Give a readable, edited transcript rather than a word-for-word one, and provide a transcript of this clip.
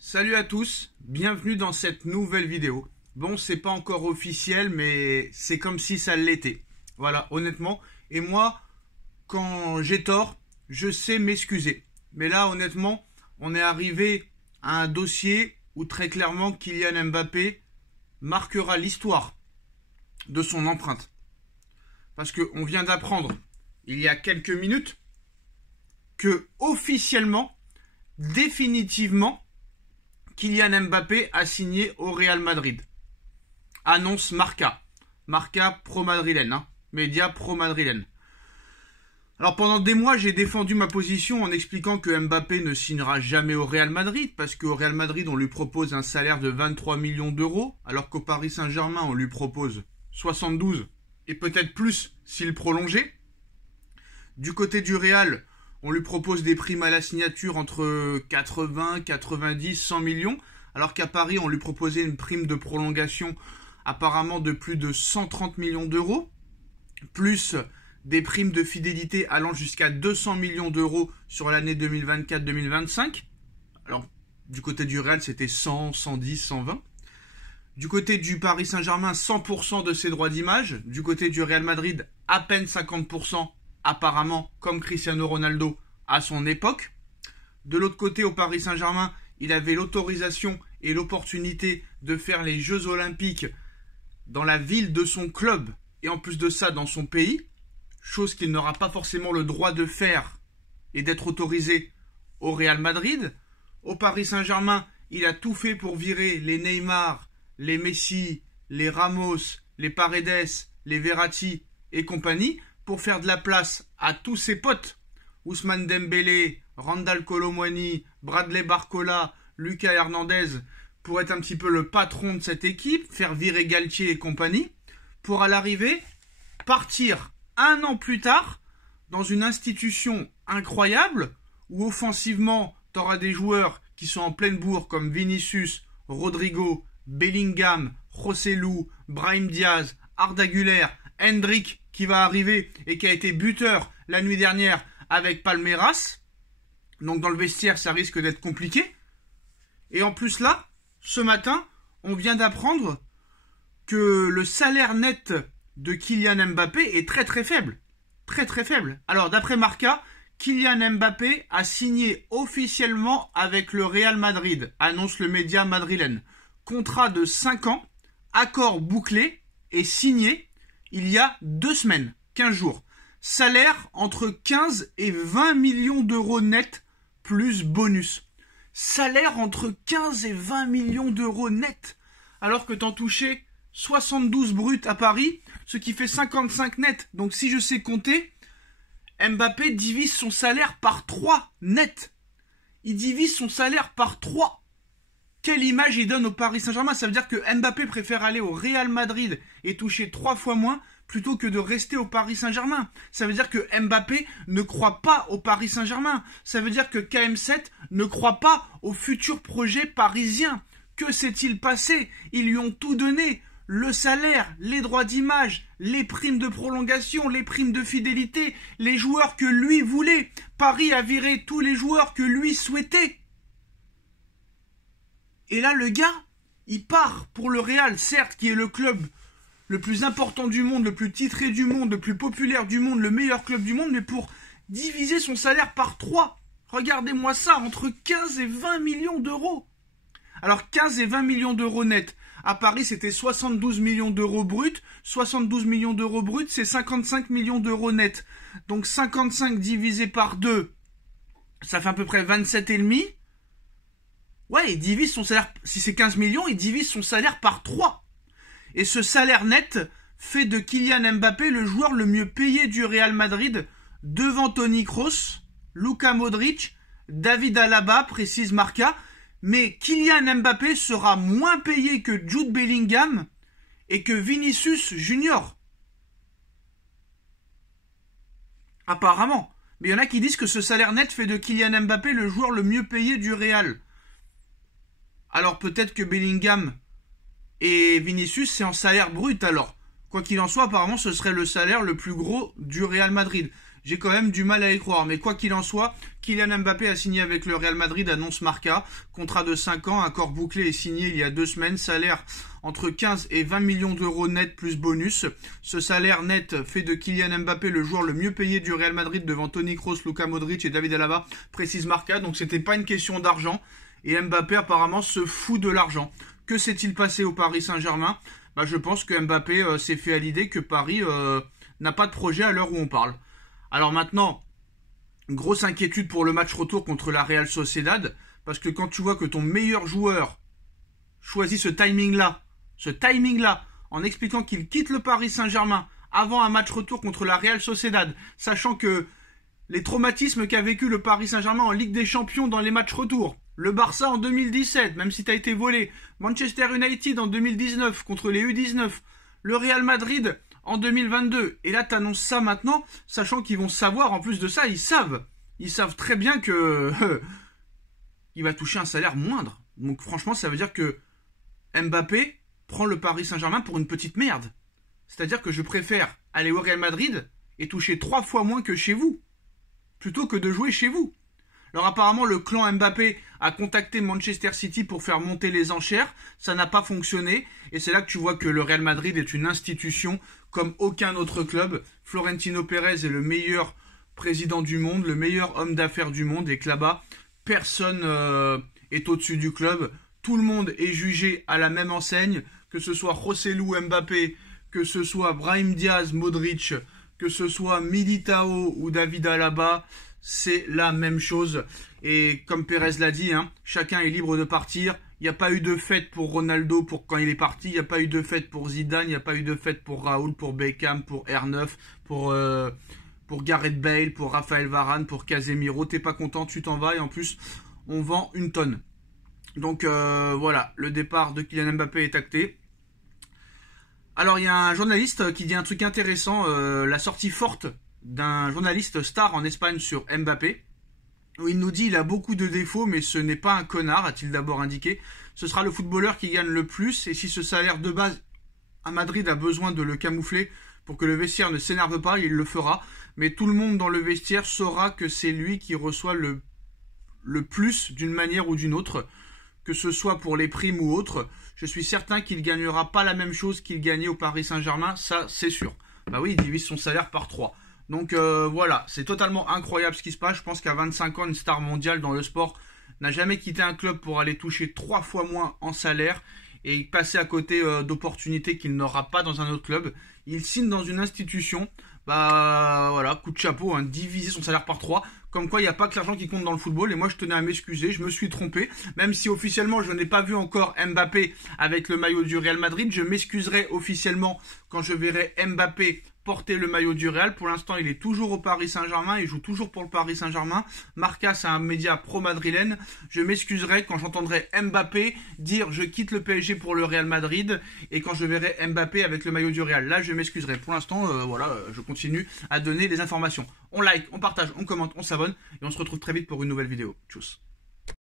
Salut à tous, bienvenue dans cette nouvelle vidéo. Bon, c'est pas encore officiel, mais c'est comme si ça l'était. Voilà, honnêtement. Et moi, quand j'ai tort, je sais m'excuser. Mais là, honnêtement, on est arrivé à un dossier où très clairement Kylian Mbappé marquera l'histoire de son empreinte. Parce qu'on vient d'apprendre, il y a quelques minutes, que officiellement, définitivement, Kylian Mbappé a signé au Real Madrid. Annonce Marca. Marca pro-madrilène, média pro-madrilène. Alors pendant des mois, j'ai défendu ma position en expliquant que Mbappé ne signera jamais au Real Madrid, parce qu'au Real Madrid, on lui propose un salaire de 23 millions d'euros, alors qu'au Paris Saint-Germain, on lui propose 72, et peut-être plus s'il prolongeait. Du côté du Real, on lui propose des primes à la signature entre 80, 90, 100 millions, alors qu'à Paris, on lui proposait une prime de prolongation apparemment de plus de 130 millions d'euros, plus des primes de fidélité allant jusqu'à 200 millions d'euros sur l'année 2024-2025. Alors, du côté du Real, c'était 100, 110, 120. Du côté du Paris Saint-Germain, 100% de ses droits d'image. Du côté du Real Madrid, à peine 50%. Apparemment, comme Cristiano Ronaldo à son époque. De l'autre côté, au Paris Saint-Germain, il avait l'autorisation et l'opportunité de faire les Jeux Olympiques dans la ville de son club et en plus de ça dans son pays, chose qu'il n'aura pas forcément le droit de faire et d'être autorisé au Real Madrid. Au Paris Saint-Germain, il a tout fait pour virer les Neymar, les Messi, les Ramos, les Paredes, les Verratti et compagnie, pour faire de la place à tous ses potes, Ousmane Dembélé, Randal Kolo Muani, Bradley Barcola, Lucas Hernandez, pour être un petit peu le patron de cette équipe, faire virer Galtier et compagnie, pour à l'arrivée partir un an plus tard dans une institution incroyable où offensivement tu auras des joueurs qui sont en pleine bourre comme Vinicius, Rodrigo, Bellingham, Joselu, Brahim Diaz, Arda Güler, Hendrick qui va arriver et qui a été buteur la nuit dernière avec Palmeiras. Donc dans le vestiaire, ça risque d'être compliqué. Et en plus là, ce matin, on vient d'apprendre que le salaire net de Kylian Mbappé est très très faible. Très très faible. Alors d'après Marca, Kylian Mbappé a signé officiellement avec le Real Madrid, annonce le média madrilène. Contrat de 5 ans, accord bouclé et signé il y a 2 semaines, 15 jours. Salaire entre 15 et 20 millions d'euros net plus bonus. Salaire entre 15 et 20 millions d'euros net. Alors que t'en touchais 72 bruts à Paris, ce qui fait 55 net. Donc si je sais compter, Mbappé divise son salaire par 3 net. Il divise son salaire par 3. Quelle image il donne au Paris Saint-Germain? Ça veut dire que Mbappé préfère aller au Real Madrid et toucher 3 fois moins plutôt que de rester au Paris Saint-Germain. Ça veut dire que Mbappé ne croit pas au Paris Saint-Germain. Ça veut dire que KM7 ne croit pas au futur projet parisien. Que s'est-il passé? Ils lui ont tout donné. Le salaire, les droits d'image, les primes de prolongation, les primes de fidélité, les joueurs que lui voulait. Paris a viré tous les joueurs que lui souhaitait. Et là, le gars, il part pour le Real, certes, qui est le club le plus important du monde, le plus titré du monde, le plus populaire du monde, le meilleur club du monde, mais pour diviser son salaire par 3. Regardez-moi ça, entre 15 et 20 millions d'euros. Alors 15 et 20 millions d'euros net. À Paris, c'était 72 millions d'euros bruts. 72 millions d'euros bruts, c'est 55 millions d'euros net. Donc 55 divisé par 2, ça fait à peu près 27,5. Ouais, il divise son salaire, si c'est 15 millions, il divise son salaire par 3. Et ce salaire net fait de Kylian Mbappé le joueur le mieux payé du Real Madrid, devant Toni Kroos, Luka Modric, David Alaba, précise Marca. Mais Kylian Mbappé sera moins payé que Jude Bellingham et que Vinicius Junior. Apparemment. Mais il y en a qui disent que ce salaire net fait de Kylian Mbappé le joueur le mieux payé du Real. Alors peut-être que Bellingham et Vinicius, c'est en salaire brut alors. Quoi qu'il en soit, apparemment, ce serait le salaire le plus gros du Real Madrid. j'ai quand même du mal à y croire. Mais quoi qu'il en soit, Kylian Mbappé a signé avec le Real Madrid, annonce Marca. Contrat de 5 ans, accord bouclé et signé il y a 2 semaines. Salaire entre 15 et 20 millions d'euros net plus bonus. Ce salaire net fait de Kylian Mbappé le joueur le mieux payé du Real Madrid devant Toni Kroos, Luka Modric et David Alaba, précise Marca. Donc c'était pas une question d'argent. Et Mbappé apparemment se fout de l'argent. Que s'est-il passé au Paris Saint-Germain? Je pense que Mbappé s'est fait à l'idée que Paris n'a pas de projet à l'heure où on parle. Alors maintenant, grosse inquiétude pour le match retour contre la Real Sociedad, parce que quand tu vois que ton meilleur joueur choisit ce timing-là, en expliquant qu'il quitte le Paris Saint-Germain avant un match retour contre la Real Sociedad, sachant que les traumatismes qu'a vécu le Paris Saint-Germain en Ligue des Champions dans les matchs retour, le Barça en 2017, même si t'as été volé, Manchester United en 2019 contre les U19, le Real Madrid en 2022. Et là, t'annonces ça maintenant, sachant qu'ils vont savoir, en plus de ça, ils savent très bien que il va toucher un salaire moindre. Donc franchement, ça veut dire que Mbappé prend le Paris Saint-Germain pour une petite merde. C'est-à-dire que je préfère aller au Real Madrid et toucher 3 fois moins que chez vous, plutôt que de jouer chez vous. Alors apparemment le clan Mbappé a contacté Manchester City pour faire monter les enchères, ça n'a pas fonctionné et c'est là que tu vois que le Real Madrid est une institution comme aucun autre club. Florentino Pérez est le meilleur président du monde, le meilleur homme d'affaires du monde et que là-bas personne est au-dessus du club, tout le monde est jugé à la même enseigne, que ce soit Joselu Mbappé, que ce soit Brahim Diaz, Modric, que ce soit Militao ou David Alaba, c'est la même chose. Et comme Pérez l'a dit, chacun est libre de partir. Il n'y a pas eu de fête pour Ronaldo pour quand il est parti. Il n'y a pas eu de fête pour Zidane. Il n'y a pas eu de fête pour Raoul, pour Beckham, pour R9, pour Gareth Bale, pour Raphaël Varane, pour Casemiro. T'es pas content, tu t'en vas. Et en plus, on vend une tonne. Donc voilà, le départ de Kylian Mbappé est acté. Alors il y a un journaliste qui dit un truc intéressant, la sortie forte d'un journaliste star en Espagne sur Mbappé, où il nous dit il a beaucoup de défauts mais ce n'est pas un connard, a-t-il d'abord indiqué. Ce sera le footballeur qui gagne le plus et si ce salaire de base à Madrid a besoin de le camoufler pour que le vestiaire ne s'énerve pas, il le fera. Mais tout le monde dans le vestiaire saura que c'est lui qui reçoit le plus d'une manière ou d'une autre, que ce soit pour les primes ou autre. Je suis certain qu'il ne gagnera pas la même chose qu'il gagnait au Paris Saint-Germain, ça c'est sûr. Bah oui, il divise son salaire par 3. Donc voilà, c'est totalement incroyable ce qui se passe. Je pense qu'à 25 ans, une star mondiale dans le sport n'a jamais quitté un club pour aller toucher 3 fois moins en salaire et passer à côté d'opportunités qu'il n'aura pas dans un autre club. Il signe dans une institution, bah voilà, coup de chapeau, diviser son salaire par 3. Comme quoi il n'y a pas que l'argent qui compte dans le football. Et moi je tenais à m'excuser, je me suis trompé. Même si officiellement je n'ai pas vu encore Mbappé avec le maillot du Real Madrid, je m'excuserai officiellement quand je verrai Mbappé porter le maillot du Real. Pour l'instant il est toujours au Paris Saint-Germain, il joue toujours pour le Paris Saint-Germain. Marca c'est un média pro-madrilène. Je m'excuserai quand j'entendrai Mbappé dire je quitte le PSG pour le Real Madrid. Et quand je verrai Mbappé avec le maillot du Real, là je m'excuserai. Pour l'instant voilà, je continue à donner les informations. On like, on partage, on commente, on s'abonne et on se retrouve très vite pour une nouvelle vidéo. Tchuss.